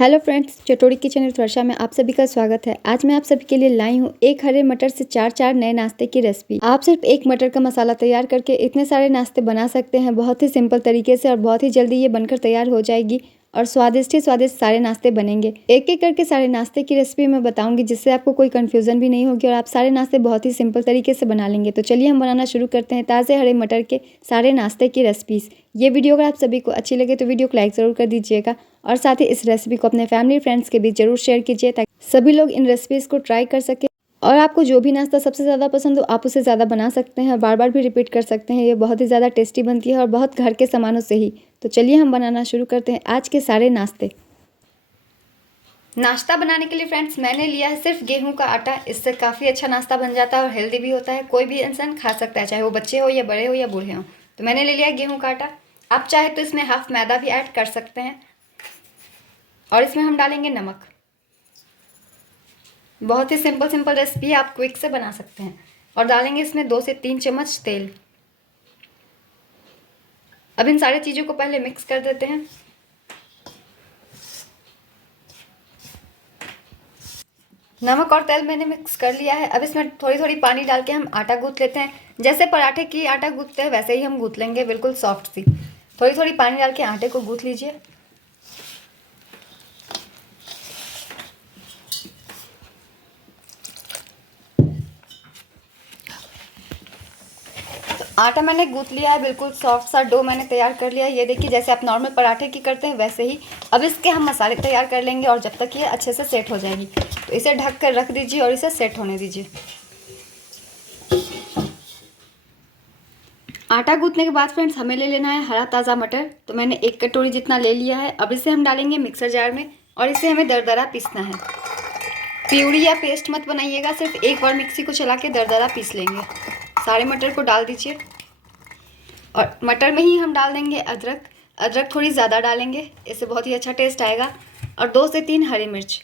Hello friends, चटोरी kitchen with वर्षा में आप सभी का स्वागत है। आज मैं आप सभी के लिए लाई हूँ एक हरे मटर से चार नए नाश्ते की रेसिपी। आप सिर्फ एक मटर का मसाला तैयार करके इतने सारे नाश्ते बना सकते हैं बहुत ही सिंपल तरीके से और बहुत ही जल्दी ये बनकर तैयार हो जाएगी और स्वादिष्ट ही स्वादिष्ट सारे नाश्ते बनेंगे। एक एक करके सारे नाश्ते की रेसिपी मैं बताऊंगी जिससे आपको कोई कंफ्यूजन भी नहीं होगी और आप सारे नाश्ते बहुत ही सिंपल तरीके से बना लेंगे। तो चलिए हम बनाना शुरू करते हैं ताज़े हरे मटर के सारे नाश्ते की रेसिपीज़। ये वीडियो अगर आप सभी को अच्छी लगे तो वीडियो को लाइक ज़रूर कर दीजिएगा और साथ ही इस रेसिपी को अपने फैमिली फ्रेंड्स के बीच जरूर शेयर कीजिए ताकि सभी लोग इन रेसिपीज़ को ट्राई कर सकें और आपको जो भी नाश्ता सबसे ज़्यादा पसंद हो आप उसे ज़्यादा बना सकते हैं और बार बार भी रिपीट कर सकते हैं। ये बहुत ही ज़्यादा टेस्टी बनती है और बहुत घर के सामानों से ही। तो चलिए हम बनाना शुरू करते हैं आज के सारे नाश्ते। नाश्ता बनाने के लिए फ्रेंड्स मैंने लिया है सिर्फ गेहूं का आटा। इससे काफ़ी अच्छा नाश्ता बन जाता है और हेल्दी भी होता है। कोई भी इंसान खा सकता है, चाहे वो बच्चे हो या बड़े हो या बूढ़े हो। तो मैंने ले लिया गेहूं का आटा। आप चाहे तो इसमें हाफ मैदा भी ऐड कर सकते हैं और इसमें हम डालेंगे नमक। बहुत ही सिंपल रेसिपी आप क्विक से बना सकते हैं। और डालेंगे इसमें 2 से 3 चम्मच तेल। अब इन सारी चीज़ों को पहले मिक्स कर देते हैं। नमक और तेल मैंने मिक्स कर लिया है। अब इसमें थोड़ी थोड़ी पानी डाल के हम आटा गूँथ लेते हैं। जैसे पराठे की आटा गूँथते हैं वैसे ही हम गूँथ लेंगे, बिल्कुल सॉफ्ट सी। थोड़ी थोड़ी पानी डाल के आटे को गूँथ लीजिए। आटा मैंने गूँथ लिया है, बिल्कुल सॉफ्ट सा डो मैंने तैयार कर लिया है। ये देखिए जैसे आप नॉर्मल पराठे की करते हैं वैसे ही। अब इसके हम मसाले तैयार कर लेंगे और जब तक ये अच्छे से सेट हो जाएगी तो इसे ढक कर रख दीजिए और इसे सेट होने दीजिए। आटा गूँथने के बाद फ्रेंड्स हमें ले लेना है हरा ताज़ा मटर। तो मैंने 1 कटोरी जितना ले लिया है। अब इसे हम डालेंगे मिक्सर जार में और इसे हमें दरदरा पीसना है। प्यूरी या पेस्ट मत बनाइएगा, सिर्फ एक बार मिक्सी को चला के दरदरा पीस लेंगे। सारे मटर को डाल दीजिए और मटर में ही हम डाल देंगे अदरक। अदरक थोड़ी ज़्यादा डालेंगे, इससे बहुत ही अच्छा टेस्ट आएगा। और 2 से 3 हरी मिर्च।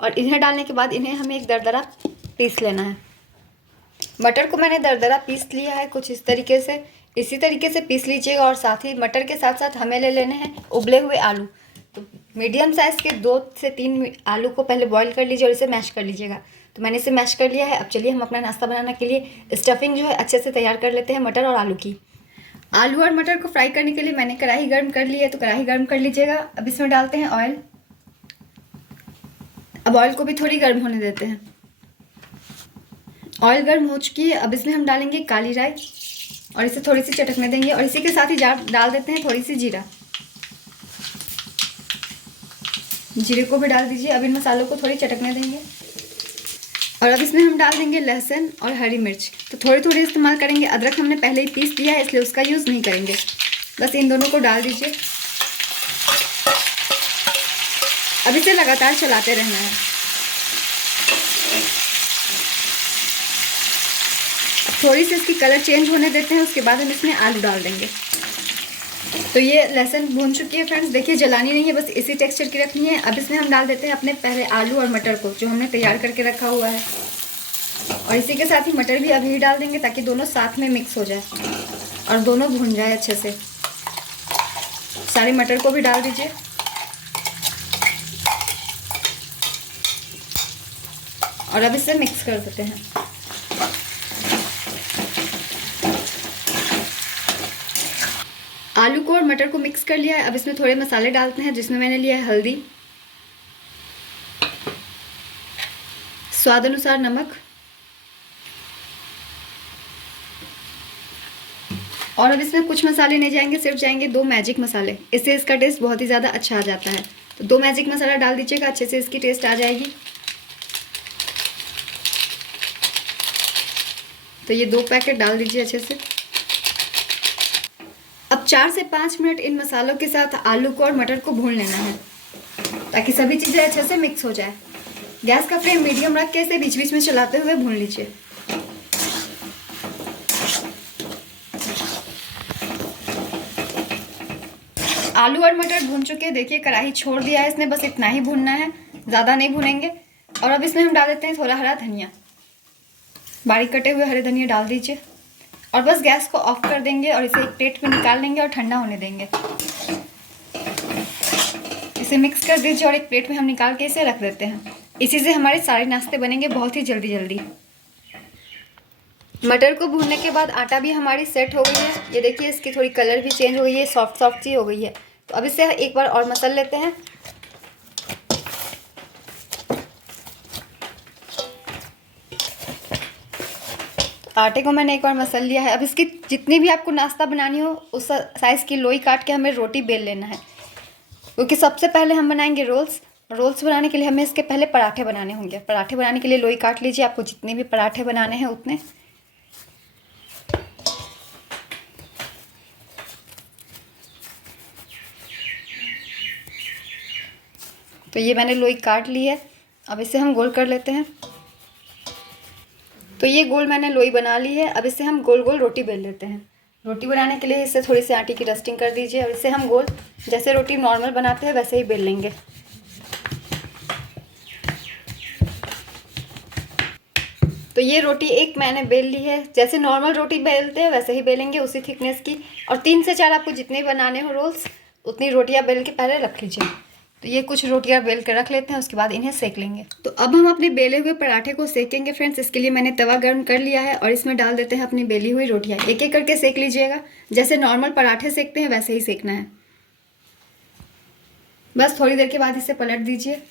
और इन्हें डालने के बाद इन्हें हमें एक दरदरा पीस लेना है। मटर को मैंने दरदरा पीस लिया है कुछ इस तरीके से। इसी तरीके से पीस लीजिएगा और साथ ही मटर के साथ साथ हमें ले लेने हैं उबले हुए आलू। तो मीडियम साइज़ के 2 से 3 आलू को पहले बॉईल कर लीजिए और इसे मैश कर लीजिएगा। तो मैंने इसे मैश कर लिया है। अब चलिए हम अपना नाश्ता बनाने के लिए स्टफिंग जो है अच्छे से तैयार कर लेते हैं मटर और आलू की। आलू और मटर को फ्राई करने के लिए मैंने कढ़ाई गर्म कर ली है, तो कढ़ाई गर्म कर लीजिएगा। अब इसमें डालते हैं ऑयल। अब ऑयल को भी थोड़ी गर्म होने देते हैं। ऑयल गर्म हो चुकी है। अब इसमें हम डालेंगे काली राई और इसे थोड़ी सी चटकने देंगे और इसी के साथ ही डाल देते हैं थोड़ी सी जीरा। जीरे को भी डाल दीजिए। अब इन मसालों को थोड़ी चटकने देंगे और अब इसमें हम डाल देंगे लहसुन और हरी मिर्च। तो थोड़ी थोड़ी इस्तेमाल करेंगे। अदरक हमने पहले ही पीस दिया है इसलिए उसका यूज़ नहीं करेंगे। बस इन दोनों को डाल दीजिए। अब इसे लगातार चलाते रहना है। थोड़ी सी इसकी कलर चेंज होने देते हैं, उसके बाद हम इसमें आलू डाल देंगे। तो ये लहसुन भून चुकी है फ्रेंड्स, देखिए जलानी नहीं है, बस इसी टेक्सचर की रखनी है। अब इसमें हम डाल देते हैं अपने पहले आलू और मटर को जो हमने तैयार करके रखा हुआ है। और इसी के साथ ही मटर भी अभी डाल देंगे ताकि दोनों साथ में मिक्स हो जाए और दोनों भून जाए अच्छे से। सारे मटर को भी डाल दीजिए और अब इसे मिक्स कर देते हैं। आलू को और मटर को मिक्स कर लिया है। अब इसमें थोड़े मसाले डालते हैं जिसमें मैंने लिया है हल्दी, स्वाद अनुसार नमक और अब इसमें कुछ मसाले नहीं जाएंगे, सिर्फ जाएंगे 2 मैजिक मसाले। इससे इसका टेस्ट बहुत ही ज़्यादा अच्छा आ जाता है। तो 2 मैजिक मसाला डाल दीजिएगा, अच्छे से इसकी टेस्ट आ जाएगी। तो ये 2 पैकेट डाल दीजिए अच्छे से। अब 4 से 5 मिनट इन मसालों के साथ आलू को और मटर को भून लेना है ताकि सभी चीज़ें अच्छे से मिक्स हो जाए। गैस का फ्लेम मीडियम रख के इसे बीच बीच में चलाते हुए भून लीजिए। आलू और मटर भून चुके हैं, देखिए कढ़ाई छोड़ दिया है इसने, बस इतना ही भूनना है, ज़्यादा नहीं भूनेंगे। और अब इसमें हम डाल देते हैं थोड़ा हरा धनिया। बारीक कटे हुए हरे धनिया डाल दीजिए और बस गैस को ऑफ कर देंगे और इसे एक प्लेट में निकाल लेंगे और ठंडा होने देंगे। इसे इसे मिक्स कर दीजिए और एक प्लेट में हम निकाल के इसे रख देते हैं। इसी से हमारे सारे नाश्ते बनेंगे बहुत ही जल्दी जल्दी। मटर को भूनने के बाद आटा भी हमारी सेट हो गई है। ये देखिए इसकी थोड़ी कलर भी चेंज हो गई है, सॉफ्ट सॉफ्ट सी हो गई है। तो अब इसे एक बार और मसल लेते हैं। आटे को मैंने एक बार मसल लिया है। अब इसकी जितनी भी आपको नाश्ता बनानी हो उस साइज़ की लोई काट के हमें रोटी बेल लेना है, क्योंकि सबसे पहले हम बनाएंगे रोल्स। रोल्स बनाने के लिए हमें इसके पहले पराठे बनाने होंगे। पराठे बनाने के लिए लोई काट लीजिए, आपको जितने भी पराठे बनाने हैं उतने। तो ये मैंने लोई काट ली है। अब इसे हम गोल कर लेते हैं। तो ये गोल मैंने लोई बना ली है। अब इसे हम गोल गोल रोटी बेल लेते हैं। रोटी बनाने के लिए इससे थोड़ी सी आटे की डस्टिंग कर दीजिए और इसे हम गोल जैसे रोटी नॉर्मल बनाते हैं वैसे ही बेल लेंगे। तो ये रोटी एक मैंने बेल ली है। जैसे नॉर्मल रोटी बेलते हैं वैसे ही बेलेंगे, उसी थिकनेस की। और 3 से 4 आपको जितने बनाने हो रोल्स उतनी रोटियां बेल के पहले रख लीजिए। तो ये कुछ रोटियां बेल के रख लेते हैं, उसके बाद इन्हें सेक लेंगे। तो अब हम अपने बेले हुए पराठे को सेकेंगे फ्रेंड्स। इसके लिए मैंने तवा गर्म कर लिया है और इसमें डाल देते हैं अपनी बेली हुई रोटियां। एक एक करके सेक लीजिएगा, जैसे नॉर्मल पराठे सेकते हैं वैसे ही सेकना है। बस थोड़ी देर के बाद इसे पलट दीजिए।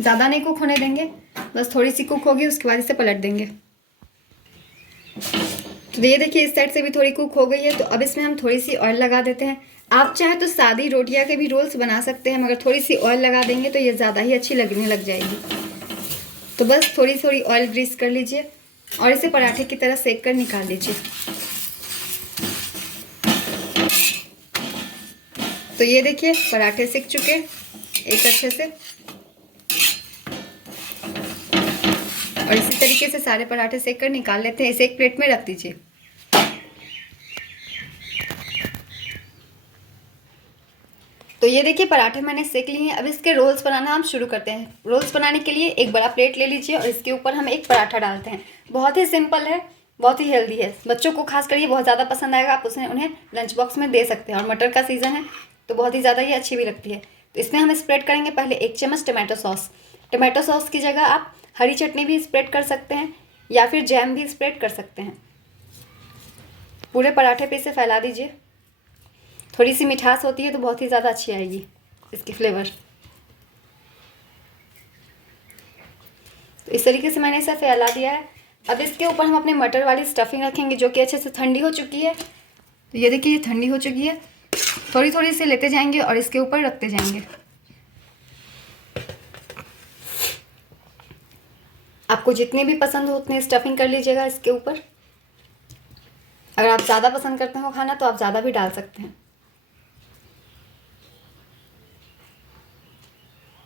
ज़्यादा नहीं कुक होने देंगे, बस थोड़ी सी कुक होगी उसके बाद इसे पलट देंगे। तो ये देखिए इस साइड से भी थोड़ी कुक हो गई है। तो अब इसमें हम थोड़ी सी ऑयल लगा देते हैं। आप चाहे तो सादी रोटियां के भी रोल्स बना सकते हैं, मगर थोड़ी सी ऑयल लगा देंगे तो ये ज़्यादा ही अच्छी लगने लग जाएगी। तो बस थोड़ी थोड़ी ऑयल ग्रीस कर लीजिए और इसे पराठे की तरह सेक कर निकाल लीजिए। तो ये देखिए पराठे सिक चुके एक अच्छे से। और इसी तरीके से सारे पराठे सेक कर निकाल लेते हैं। इसे एक प्लेट में रख दीजिए। तो ये देखिए पराठे मैंने सेक लिए हैं। अब इसके रोल्स बनाना हम शुरू करते हैं। रोल्स बनाने के लिए एक बड़ा प्लेट ले लीजिए और इसके ऊपर हम एक पराठा डालते हैं। बहुत ही सिंपल है, बहुत ही हेल्दी है। बच्चों को खास कर ये बहुत ज़्यादा पसंद आएगा। आप उन्हें लंच बॉक्स में दे सकते हैं। और मटर का सीज़न है तो बहुत ही ज़्यादा ये अच्छी भी लगती है। तो इसमें हम स्प्रेड करेंगे पहले 1 चम्मच टमाटो सॉस। टमाटो सॉस की जगह आप हरी चटनी भी स्प्रेड कर सकते हैं या फिर जैम भी स्प्रेड कर सकते हैं। पूरे पराठे पे इसे फैला दीजिए। थोड़ी सी मिठास होती है तो बहुत ही ज़्यादा अच्छी आएगी इसकी फ्लेवर। तो इस तरीके से मैंने इसे फैला दिया है। अब इसके ऊपर हम अपने मटर वाली स्टफिंग रखेंगे जो कि अच्छे से ठंडी हो चुकी है। तो ये देखिए ये ठंडी हो चुकी है। थोड़ी थोड़ी से लेते जाएंगे और इसके ऊपर रखते जाएंगे। आपको जितनी भी पसंद हो उतनी स्टफिंग कर लीजिएगा इसके ऊपर। अगर आप ज़्यादा पसंद करते हो खाना तो आप ज़्यादा भी डाल सकते हैं।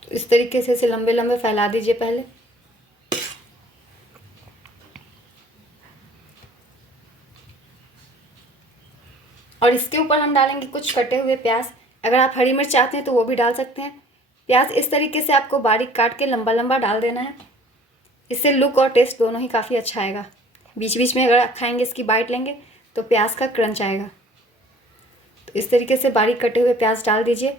तो इस तरीके से इसे लंबे लंबे फैला दीजिए पहले। और इसके ऊपर हम डालेंगे कुछ कटे हुए प्याज। अगर आप हरी मिर्च चाहते हैं तो वो भी डाल सकते हैं। प्याज इस तरीके से आपको बारीक काट के लंबा लंबा डाल देना है। इससे लुक और टेस्ट दोनों ही काफ़ी अच्छा आएगा। बीच बीच में अगर आप खाएंगे इसकी बाइट लेंगे तो प्याज का क्रंच आएगा। तो इस तरीके से बारीक कटे हुए प्याज डाल दीजिए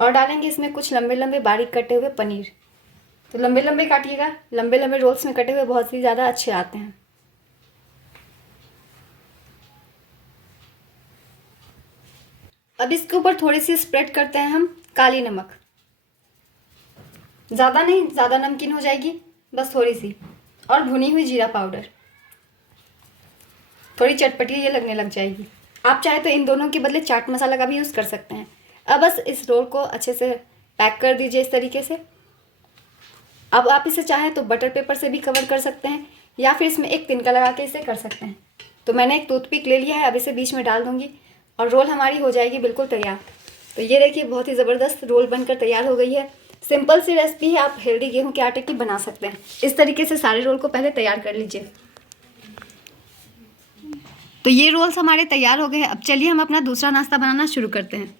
और डालेंगे इसमें कुछ लंबे लंबे बारीक कटे हुए पनीर। तो लंबे लंबे काटिएगा, लंबे लंबे रोल्स में कटे हुए बहुत ही ज़्यादा अच्छे आते हैं। अब इसके ऊपर थोड़ी सी स्प्रेड करते हैं हम काली नमक। ज़्यादा नहीं, ज़्यादा नमकीन हो जाएगी, बस थोड़ी सी। और भुनी हुई जीरा पाउडर, थोड़ी चटपटी ये लगने लग जाएगी। आप चाहे तो इन दोनों के बदले चाट मसाला का भी यूज़ कर सकते हैं। अब बस इस रोल को अच्छे से पैक कर दीजिए इस तरीके से। अब आप इसे चाहें तो बटर पेपर से भी कवर कर सकते हैं या फिर इसमें एक तिनका लगा के इसे कर सकते हैं। तो मैंने एक टूथपिक ले लिया है, अब इसे बीच में डाल दूँगी और रोल हमारी हो जाएगी बिल्कुल तैयार। तो ये देखिए बहुत ही ज़बरदस्त रोल बनकर तैयार हो गई है। सिंपल सी रेसिपी है, आप हेल्दी गेहूं के आटे की बना सकते हैं। इस तरीके से सारे रोल को पहले तैयार कर लीजिए। तो ये रोल्स हमारे तैयार हो गए हैं। अब चलिए हम अपना दूसरा नाश्ता बनाना शुरू करते हैं।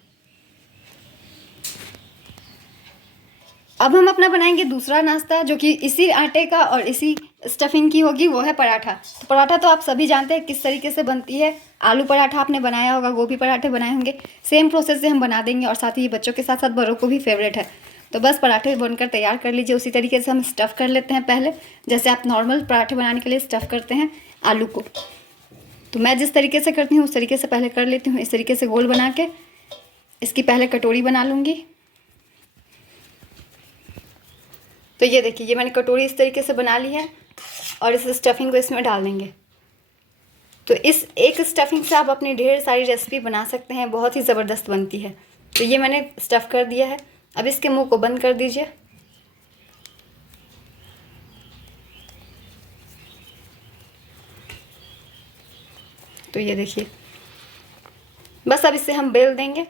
अब हम अपना बनाएंगे दूसरा नाश्ता जो कि इसी आटे का और इसी स्टफिंग की होगी, वो है पराठा। तो पराठा तो आप सभी जानते हैं किस तरीके से बनती है। आलू पराठा आपने बनाया होगा, गोभी पराठे बनाए होंगे, सेम प्रोसेस से हम बना देंगे। और साथ ही बच्चों के साथ साथ बड़ों को भी फेवरेट है। तो बस पराठे बनकर तैयार कर लीजिए। उसी तरीके से हम स्टफ़ कर लेते हैं पहले, जैसे आप नॉर्मल पराठे बनाने के लिए स्टफ़ करते हैं आलू को। तो मैं जिस तरीके से करती हूँ उस तरीके से पहले कर लेती हूँ। इस तरीके से गोल बना के इसकी पहले कटोरी बना लूँगी। तो ये देखिए, ये मैंने कटोरी इस तरीके से बना ली है और इस स्टफिंग को इसमें डाल देंगे। तो इस एक स्टफिंग से आप अपनी ढेर सारी रेसिपी बना सकते हैं, बहुत ही ज़बरदस्त बनती है। तो ये मैंने स्टफ़ कर दिया है। अब इसके मुंह को बंद कर दीजिए। तो ये देखिए, बस अब इसे हम बेल देंगे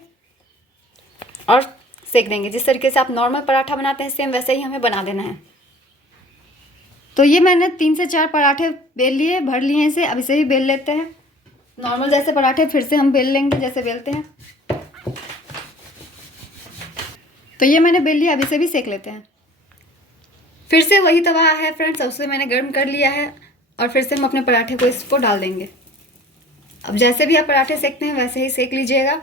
और सेक देंगे। जिस तरीके से आप नॉर्मल पराठा बनाते हैं सेम वैसे ही हमें बना देना है। तो ये मैंने 3 से 4 पराठे बेल लिए, भर लिए इसे। अब इसे भी बेल लेते हैं। नॉर्मल जैसे पराठे फिर से हम बेल लेंगे जैसे बेलते हैं। तो ये मैंने बेल लिया, अब इसे भी सेक लेते हैं। फिर से वही तवा है फ्रेंड्स, उसे मैंने गर्म कर लिया है और फिर से हम अपने पराठे को इसको डाल देंगे। अब जैसे भी आप पराठे सेकते हैं वैसे ही सेक लीजिएगा।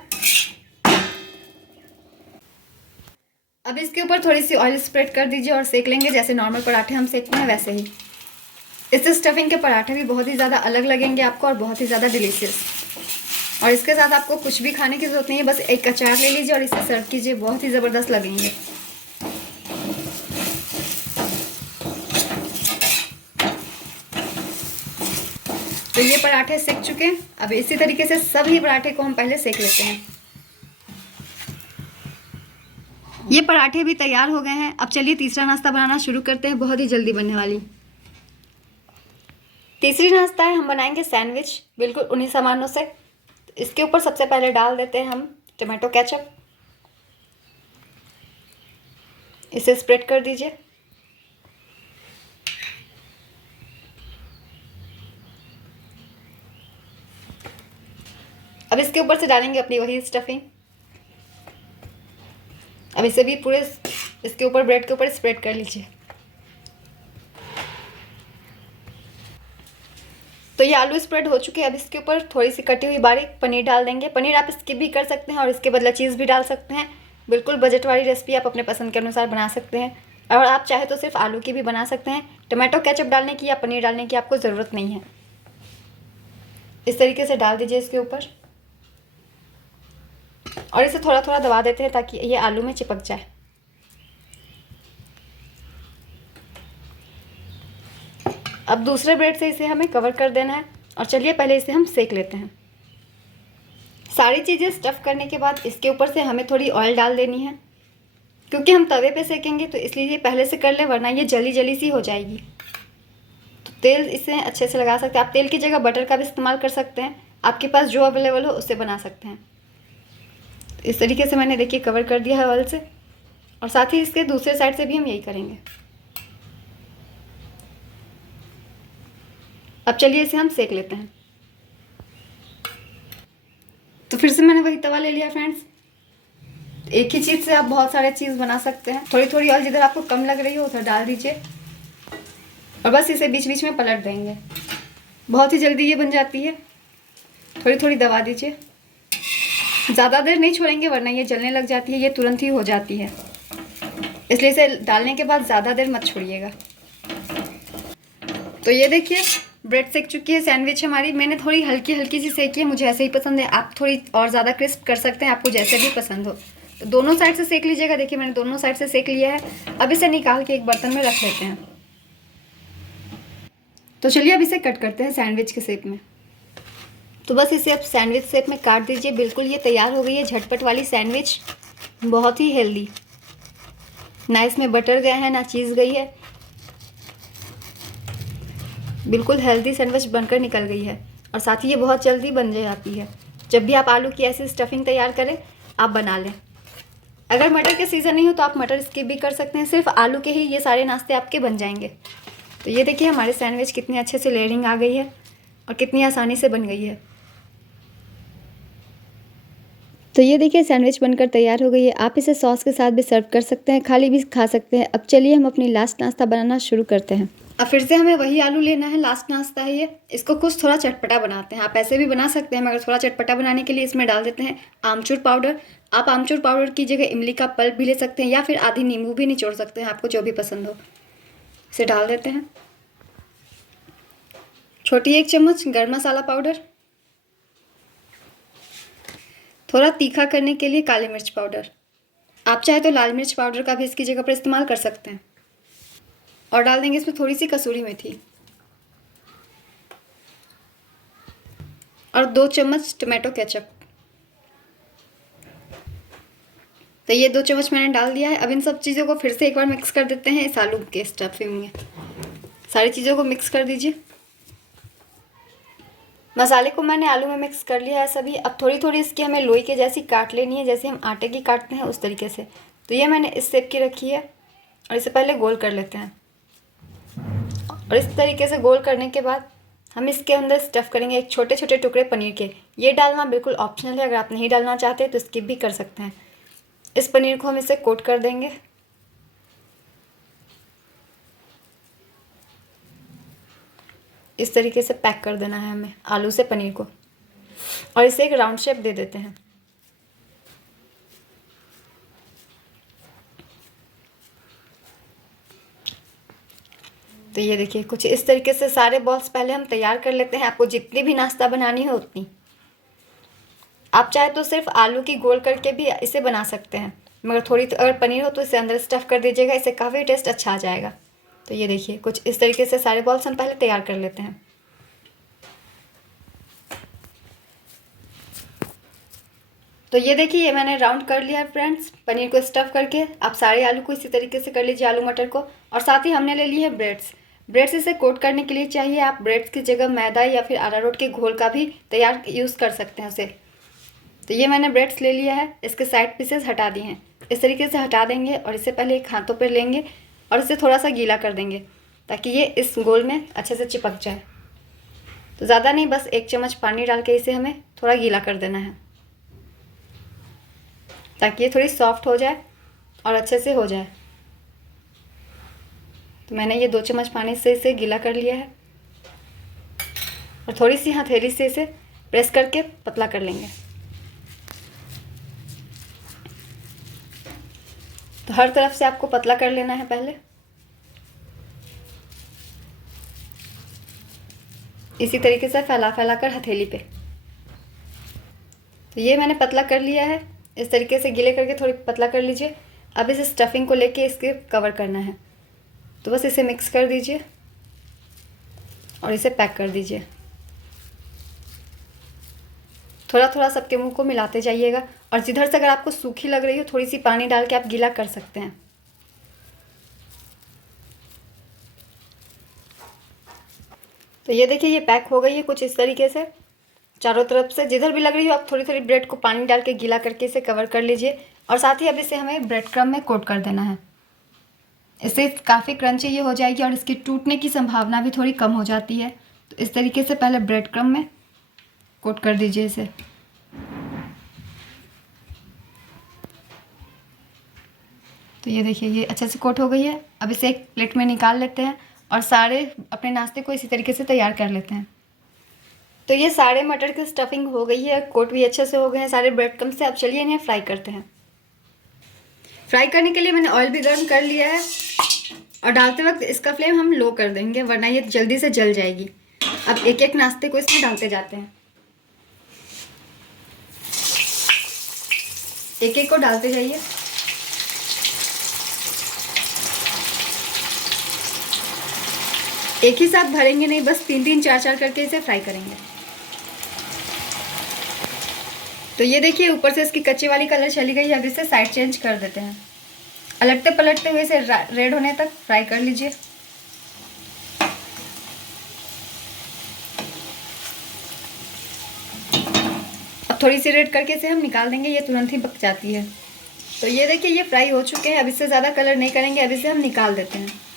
अब इसके ऊपर थोड़ी सी ऑयल स्प्रेड कर दीजिए और सेक लेंगे जैसे नॉर्मल पराठे हम सेकते हैं वैसे ही। इस स्टफिंग के पराठे भी बहुत ही ज़्यादा अलग लगेंगे आपको और बहुत ही ज़्यादा डिलीशियस। और इसके साथ आपको कुछ भी खाने की ज़रूरत नहीं है, बस एक अचार ले लीजिए और इसे सर्व कीजिए, बहुत ही ज़बरदस्त लगेंगे। तो ये पराठे सेक चुके हैं। अब इसी तरीके से सभी पराठे को हम पहले सेक लेते हैं। ये पराठे भी तैयार हो गए हैं। अब चलिए तीसरा नाश्ता बनाना शुरू करते हैं, बहुत ही जल्दी बनने वाली। तीसरी नाश्ता है, हम बनाएंगे सैंडविच, बिल्कुल उन्हीं सामानों से। इसके ऊपर सबसे पहले डाल देते हैं हम टमाटो केचप। इसे स्प्रेड कर दीजिए। अब इसके ऊपर से डालेंगे अपनी वही स्टफिंग। अब इसे भी पूरे इसके ऊपर ब्रेड के ऊपर स्प्रेड कर लीजिए। तो ये आलू स्प्रेड हो चुके हैं। अब इसके ऊपर थोड़ी सी कटी हुई बारीक पनीर डाल देंगे। पनीर आप स्किप भी कर सकते हैं और इसके बदले चीज़ भी डाल सकते हैं। बिल्कुल बजट वाली रेसिपी, आप अपने पसंद के अनुसार बना सकते हैं। और आप चाहे तो सिर्फ आलू की भी बना सकते हैं। टमाटो केचप डालने की या पनीर डालने की आपको ज़रूरत नहीं है। इस तरीके से डाल दीजिए इसके ऊपर और इसे थोड़ा थोड़ा दबा देते हैं ताकि ये आलू में चिपक जाए। अब दूसरे ब्रेड से इसे हमें कवर कर देना है और चलिए पहले इसे हम सेक लेते हैं। सारी चीज़ें स्टफ़ करने के बाद इसके ऊपर से हमें थोड़ी ऑयल डाल देनी है, क्योंकि हम तवे पे सेकेंगे तो इसलिए पहले से कर लें, वरना ये जली जली सी हो जाएगी। तो तेल इसे अच्छे से लगा सकते हैं। आप तेल की जगह बटर का भी इस्तेमाल कर सकते हैं, आपके पास जो अवेलेबल हो उससे बना सकते हैं। तो इस तरीके से मैंने देखिए कवर कर दिया है ऑयल से, और साथ ही इसके दूसरे साइड से भी हम यही करेंगे। अब चलिए इसे हम सेक लेते हैं। तो फिर से मैंने वही तवा ले लिया फ्रेंड्स। एक ही चीज़ से आप बहुत सारे चीज़ बना सकते हैं। थोड़ी थोड़ी ऑयल जिधर आपको कम लग रही हो उधर डाल दीजिए और बस इसे बीच बीच में पलट देंगे। बहुत ही जल्दी ये बन जाती है। थोड़ी थोड़ी दबा दीजिए, ज़्यादा देर नहीं छोड़ेंगे वरना ये जलने लग जाती है, ये तुरंत ही हो जाती है। इसलिए इसे डालने के बाद ज़्यादा देर मत छोड़िएगा। तो ये देखिए ब्रेड सेक चुकी है सैंडविच हमारी। मैंने थोड़ी हल्की हल्की सी सेकी है, मुझे ऐसे ही पसंद है। आप थोड़ी और ज़्यादा क्रिस्प कर सकते हैं, आपको जैसे भी पसंद हो। तो दोनों साइड से सेक लीजिएगा। देखिए मैंने दोनों साइड से सेक लिया है। अब इसे निकाल के एक बर्तन में रख लेते हैं। तो चलिए अब इसे कट करते हैं सैंडविच के शेप में। तो बस इसे अब सैंडविच शेप में काट दीजिए। बिल्कुल ये तैयार हो गई है झटपट वाली सैंडविच, बहुत ही हेल्दी। ना इसमें बटर गया है ना चीज़ गई है, बिल्कुल हेल्दी सैंडविच बनकर निकल गई है। और साथ ही ये बहुत जल्दी बन जाती है। जब भी आप आलू की ऐसी स्टफिंग तैयार करें आप बना लें। अगर मटर के सीज़न नहीं हो तो आप मटर स्किप भी कर सकते हैं, सिर्फ आलू के ही ये सारे नाश्ते आपके बन जाएंगे। तो ये देखिए हमारे सैंडविच कितनी अच्छे से लेयरिंग आ गई है और कितनी आसानी से बन गई है। तो ये देखिए सैंडविच बनकर तैयार हो गई है। आप इसे सॉस के साथ भी सर्व कर सकते हैं, खाली भी खा सकते हैं। अब चलिए हम अपनी लास्ट नाश्ता बनाना शुरू करते हैं। अब फिर से हमें वही आलू लेना है, लास्ट नाश्ता है ये। इसको कुछ थोड़ा चटपटा बनाते हैं। आप ऐसे भी बना सकते हैं, मगर थोड़ा चटपटा बनाने के लिए इसमें डाल देते हैं आमचूर पाउडर। आप आमचूर पाउडर की जगह इमली का पल्प भी ले सकते हैं, या फिर आधी नींबू भी निचोड़ सकते हैं, आपको जो भी पसंद हो। इसे डाल देते हैं। छोटी 1 चम्मच गरम मसाला पाउडर। थोड़ा तीखा करने के लिए काली मिर्च पाउडर। आप चाहे तो लाल मिर्च पाउडर का भी इसकी जगह पर इस्तेमाल कर सकते हैं। और डाल देंगे इसमें थोड़ी सी कसूरी मेथी और 2 चम्मच टमाटो केचप। तो ये 2 चम्मच मैंने डाल दिया है। अब इन सब चीज़ों को फिर से एक बार मिक्स कर देते हैं इस आलू के स्टफिंग में। सारी चीज़ों को मिक्स कर दीजिए। मसाले को मैंने आलू में मिक्स कर लिया है सभी। अब थोड़ी थोड़ी इसकी हमें लोई के जैसी काट लेनी है, जैसे हम आटे की काटते हैं उस तरीके से। तो ये मैंने इस शेप की रखी है और इसे पहले गोल कर लेते हैं। और इस तरीके से गोल करने के बाद हम इसके अंदर स्टफ़ करेंगे एक छोटे छोटे टुकड़े पनीर के। ये डालना बिल्कुल ऑप्शनल है, अगर आप नहीं डालना चाहते तो स्किप भी कर सकते हैं। इस पनीर को हम इसे कोट कर देंगे। इस तरीके से पैक कर देना है हमें आलू से पनीर को, और इसे एक राउंड शेप दे देते हैं। तो ये देखिए कुछ इस तरीके से सारे बॉल्स पहले हम तैयार कर लेते हैं। आपको जितनी भी नाश्ता बनानी हो उतनी। आप चाहे तो सिर्फ आलू की गोल करके भी इसे बना सकते हैं, मगर थोड़ी अगर पनीर हो तो इसे अंदर स्टफ़ कर दीजिएगा, इससे काफ़ी टेस्ट अच्छा आ जाएगा। तो ये देखिए कुछ इस तरीके से सारे बॉल्स हम पहले तैयार कर लेते हैं। तो ये देखिए ये मैंने राउंड कर लिया है फ्रेंड्स, पनीर को स्टफ़ करके। आप सारे आलू को इसी तरीके से कर लीजिए, आलू मटर को। और साथ ही हमने ले ली है ब्रेड्स। ब्रेड्स इसे कोट करने के लिए चाहिए। आप ब्रेड्स की जगह मैदा या फिर अरारोट के घोल का भी तैयार यूज़ कर सकते हैं उसे। तो ये मैंने ब्रेड्स ले लिया है, इसके साइड पीसेस हटा दिए हैं। इस तरीके से हटा देंगे और इसे पहले एक हाथों पर लेंगे और इसे थोड़ा सा गीला कर देंगे, ताकि ये इस गोल में अच्छे से चिपक जाए। तो ज़्यादा नहीं, बस 1 चम्मच पानी डाल के इसे हमें थोड़ा गीला कर देना है, ताकि ये थोड़ी सॉफ्ट हो जाए और अच्छे से हो जाए। तो मैंने ये 2 चम्मच पानी से इसे गीला कर लिया है, और थोड़ी सी हथेली से इसे प्रेस करके पतला कर लेंगे। तो हर तरफ से आपको पतला कर लेना है पहले। इसी तरीके से फैला फैला कर हथेली पे। तो ये मैंने पतला कर लिया है। इस तरीके से गीले करके थोड़ी पतला कर लीजिए। अब इस स्टफिंग को लेके इसके कवर करना है। तो बस इसे मिक्स कर दीजिए और इसे पैक कर दीजिए। थोड़ा थोड़ा सबके मुंह को मिलाते जाइएगा, और जिधर से अगर आपको सूखी लग रही हो थोड़ी सी पानी डाल के आप गीला कर सकते हैं। तो ये देखिए ये पैक हो गई है कुछ इस तरीके से। चारों तरफ से जिधर भी लग रही हो आप थोड़ी थोड़ी ब्रेड को पानी डाल के गीला करके इसे कवर कर लीजिए। और साथ ही अब इसे हमें ब्रेड क्रम्ब में कोट कर देना है। इससे काफ़ी क्रंची ये हो जाएगी और इसकी टूटने की संभावना भी थोड़ी कम हो जाती है। तो इस तरीके से पहले ब्रेड क्रम्ब में कोट कर दीजिए इसे। तो ये देखिए ये अच्छे से कोट हो गई है। अब इसे एक प्लेट में निकाल लेते हैं और सारे अपने नाश्ते को इसी तरीके से तैयार कर लेते हैं। तो ये सारे मटर की स्टफिंग हो गई है, कोट भी अच्छे से हो गए हैं सारे ब्रेड क्रम्ब से। अब चलिए इन्हें फ्राई करते हैं। फ्राई करने के लिए मैंने ऑयल भी गर्म कर लिया है, और डालते वक्त इसका फ्लेम हम लो कर देंगे, वरना ये जल्दी से जल जाएगी। अब एक एक नाश्ते को इसमें डालते जाते हैं, एक एक को डालते जाइए। एक ही साथ भरेंगे नहीं, बस 3-3 4-4 करके इसे फ्राई करेंगे। तो ये देखिए ऊपर से इसकी कच्ची वाली कलर चली गई है। अब इसे साइड चेंज कर देते हैं। अलटते पलटते हुए इसे रेड होने तक फ्राई कर लीजिए। अब थोड़ी सी रेड करके इसे हम निकाल देंगे, ये तुरंत ही पक जाती है। तो ये देखिए ये फ्राई हो चुके हैं। अब इससे ज़्यादा कलर नहीं करेंगे, अब इसे हम निकाल देते हैं।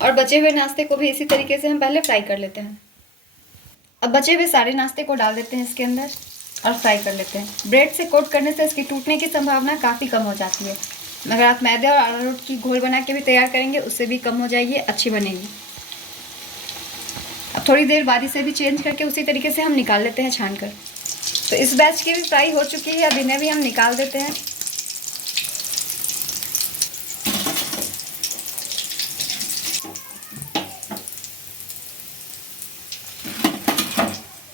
और बचे हुए नाश्ते को भी इसी तरीके से हम पहले फ्राई कर लेते हैं। अब बचे हुए सारे नाश्ते को डाल देते हैं इसके अंदर। और फ्राई कर लेते हैं। ब्रेड से कोट करने से इसकी टूटने की संभावना काफ़ी कम हो जाती है। अगर आप मैदे और अरारोट की घोल बना के भी तैयार करेंगे उससे भी कम हो जाएगी, अच्छी बनेगी। अब थोड़ी देर बाद इसे भी चेंज करके उसी तरीके से हम निकाल लेते हैं छान कर। तो इस बैच की भी फ्राई हो चुकी है, अब इन्हें भी हम निकाल देते हैं।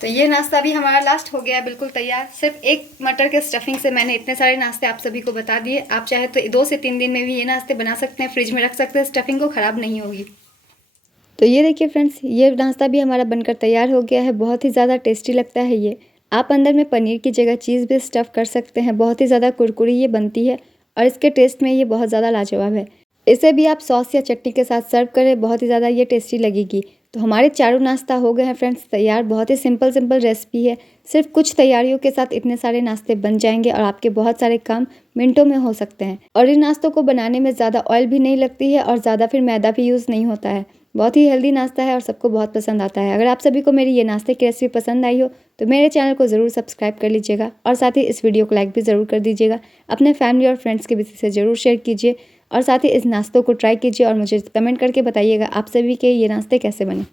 तो ये नाश्ता भी हमारा लास्ट हो गया, बिल्कुल तैयार। सिर्फ एक मटर के स्टफिंग से मैंने इतने सारे नाश्ते आप सभी को बता दिए। आप चाहे तो 2 से 3 दिन में भी ये नाश्ते बना सकते हैं, फ्रिज में रख सकते हैं, स्टफिंग को ख़राब नहीं होगी। तो ये देखिए फ्रेंड्स, ये नाश्ता भी हमारा बनकर तैयार हो गया है। बहुत ही ज़्यादा टेस्टी लगता है ये। आप अंदर में पनीर की जगह चीज़ भी स्टफ़ कर सकते हैं। बहुत ही ज़्यादा कुरकुरी ये बनती है और इसके टेस्ट में ये बहुत ज़्यादा लाजवाब है। इसे भी आप सॉस या चटनी के साथ सर्व करें, बहुत ही ज़्यादा ये टेस्टी लगेगी। तो हमारे चारों नाश्ता हो गए हैं फ्रेंड्स तैयार। बहुत ही सिंपल रेसिपी है। सिर्फ कुछ तैयारियों के साथ इतने सारे नाश्ते बन जाएंगे और आपके बहुत सारे काम मिनटों में हो सकते हैं। और इन नाश्तों को बनाने में ज़्यादा ऑयल भी नहीं लगती है और ज़्यादा फिर मैदा भी यूज़ नहीं होता है। बहुत ही हेल्दी नाश्ता है और सबको बहुत पसंद आता है। अगर आप सभी को मेरी ये नाश्ते की रेसिपी पसंद आई हो तो मेरे चैनल को ज़रूर सब्सक्राइब कर लीजिएगा और साथ ही इस वीडियो को लाइक भी ज़रूर कर दीजिएगा। अपने फैमिली और फ्रेंड्स के बीच से ज़रूर शेयर कीजिए और साथ ही इस नाश्तों को ट्राई कीजिए और मुझे कमेंट करके बताइएगा आप सभी के ये नाश्ते कैसे बने।